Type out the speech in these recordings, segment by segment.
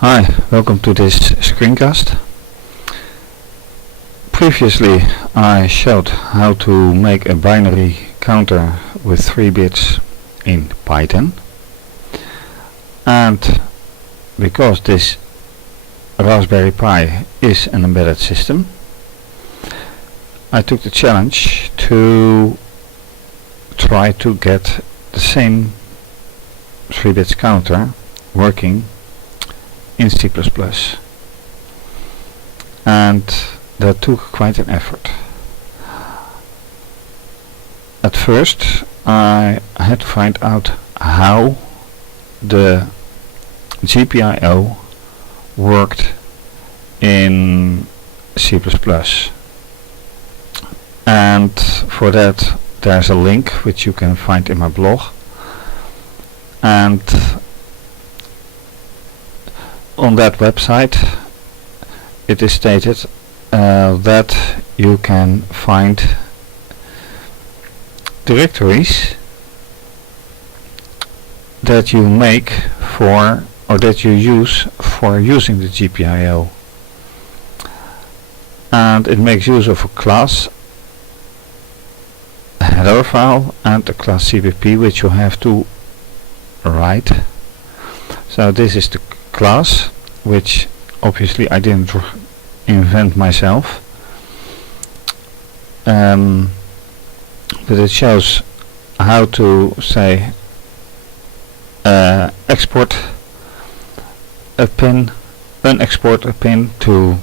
Hi, welcome to this screencast. Previously I showed how to make a binary counter with 3 bits in Python, and because this Raspberry Pi is an embedded system, I took the challenge to try to get the same 3 bits counter working in C++, and that took quite an effort. At first I had to find out how the GPIO worked in C++, and for that there's a link which you can find in my blog, and on that website it is stated that you can find directories that you make for, or that you use for using the GPIO, and it makes use of a class header file and a class CPP which you have to write. So this is the class, which obviously I didn't invent myself, but it shows how to say export a pin, unexport a pin, to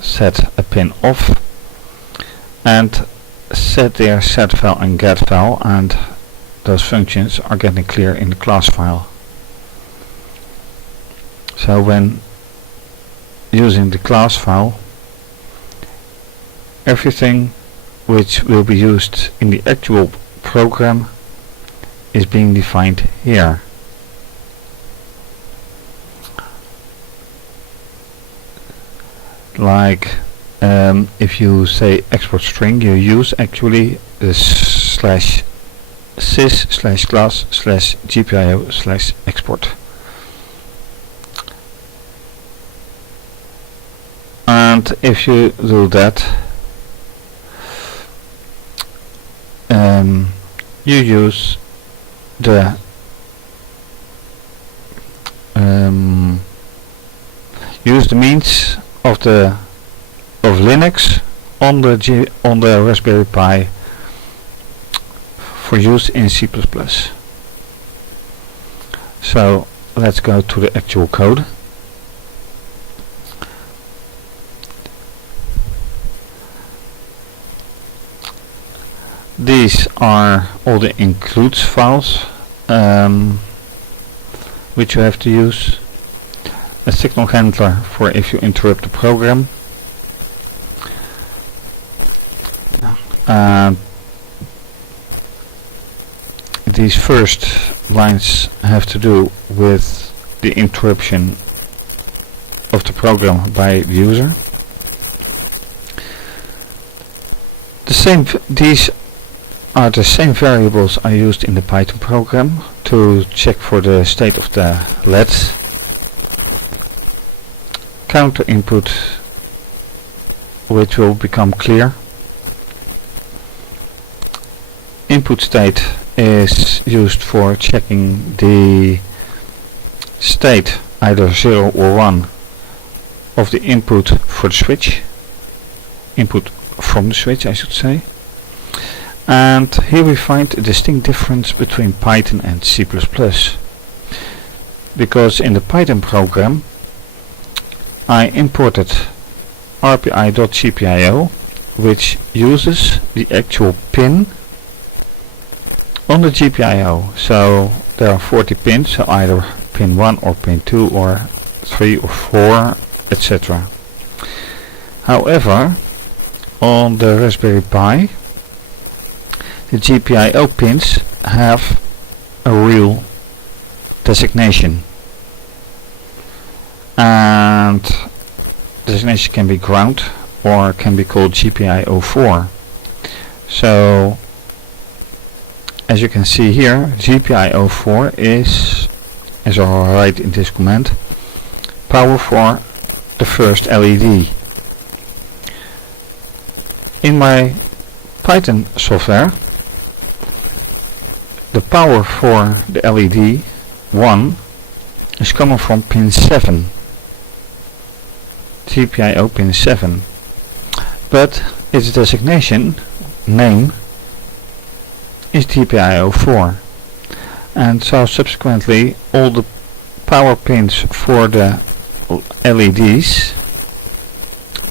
set a pin off, and set their set file and get file, and those functions are getting clear in the class file. So when using the class file, everything which will be used in the actual program is being defined here. Like if you say export string, you use actually the /sys /class /GPIO /export. And if you do that, you use the means of Linux on the Raspberry Pi for use in C++. So let's go to the actual code. These are all the includes files which you have to use. A signal handler for if you interrupt the program. These first lines have to do with the interruption of the program by the user. These are the same variables I used in the Python program to check for the state of the LEDs. Counter input, which will become clear. Input state is used for checking the state, either 0 or 1, of the input for the switch. Input from the switch, I should say. And here we find a distinct difference between Python and C++, because in the Python program I imported RPI.GPIO, which uses the actual pin on the GPIO. So there are 40 pins, so either pin 1 or pin 2 or 3 or 4, etc. However, on the Raspberry Pi, the GPIO pins have a real designation, and the designation can be ground or can be called GPIO4. So as you can see here, GPIO4 is as I write in this command, power for the first LED. In my Python software, the power for the LED 1 is coming from pin 7, GPIO pin 7, but its designation name is GPIO 4, and so subsequently all the power pins for the LEDs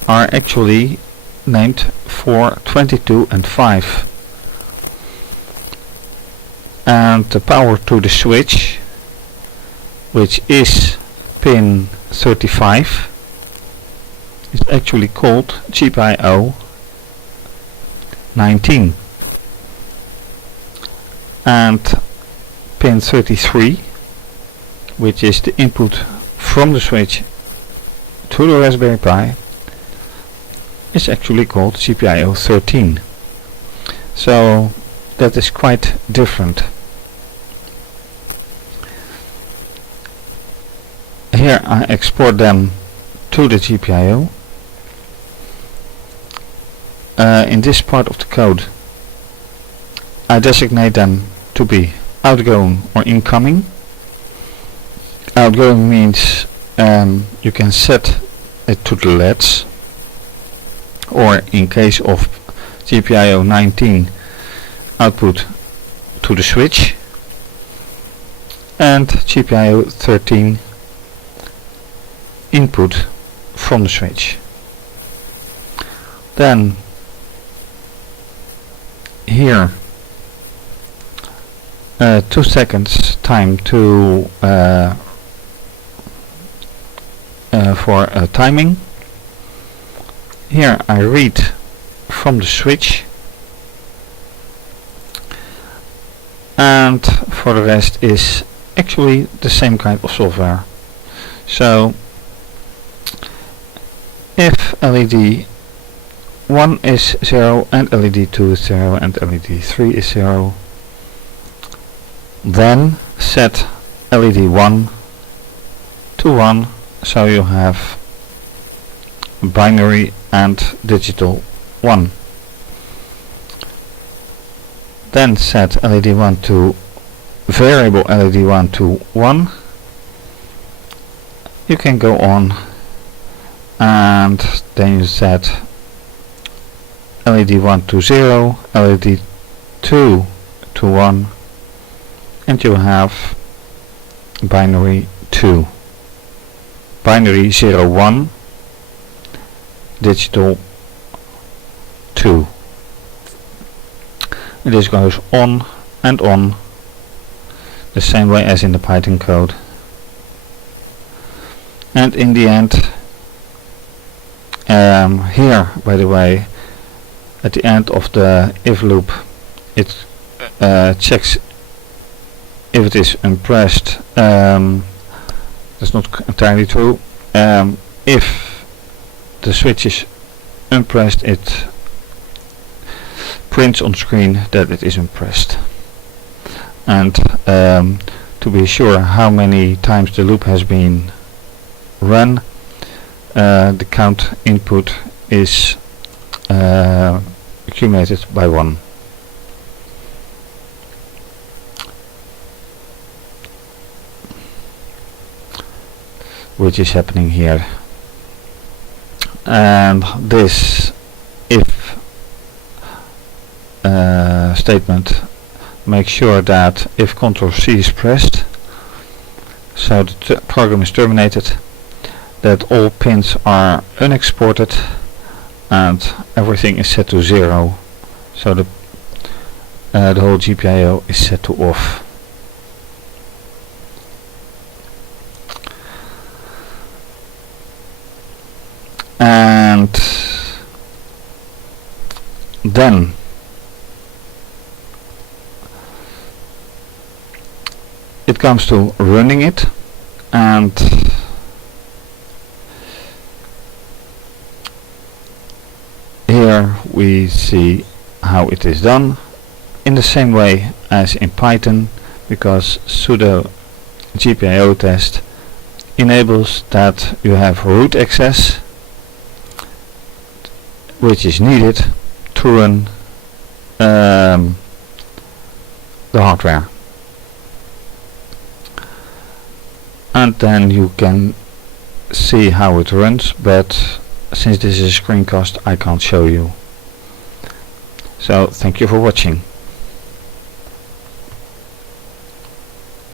are actually named for 22 and 5, and the power to the switch, which is pin 35, is actually called GPIO 19, and pin 33, which is the input from the switch to the Raspberry Pi, is actually called GPIO 13. So that is quite different. Here I export them to the GPIO. In this part of the code I designate them to be outgoing or incoming. Outgoing means you can set it to the LEDs, or in case of GPIO 19, output to the switch, and GPIO 13, input from the switch. Then here 2 seconds time to for timing. Here I read from the switch, and for the rest is actually the same kind of software. So if LED 1 is 0 and LED 2 is 0 and LED 3 is 0, then set LED 1 to 1, so you have binary and digital 1. Then set LED 1 to variable LED 1 to 1. You can go on, and then you set LED 1 to 0, LED 2 to 1, and you have binary 2. Binary 0, 1, digital 2. And this goes on and on, the same way as in the Python code. And in the end, here, by the way, at the end of the if loop, it checks if it is unpressed. That's not entirely true. If the switch is unpressed, it prints on screen that it is unpressed. And to be sure how many times the loop has been run, the count input is accumulated by 1. Which is happening here. And this if statement makes sure that if Ctrl C is pressed, so the program is terminated, that all pins are unexported and everything is set to 0, so the whole GPIO is set to off. And then it comes to running it, and here we see how it is done in the same way as in Python, because sudo GPIO test enables that you have root access, which is needed to run the hardware. And then you can see how it runs, but since this is a screencast I can't show you. So thank you for watching.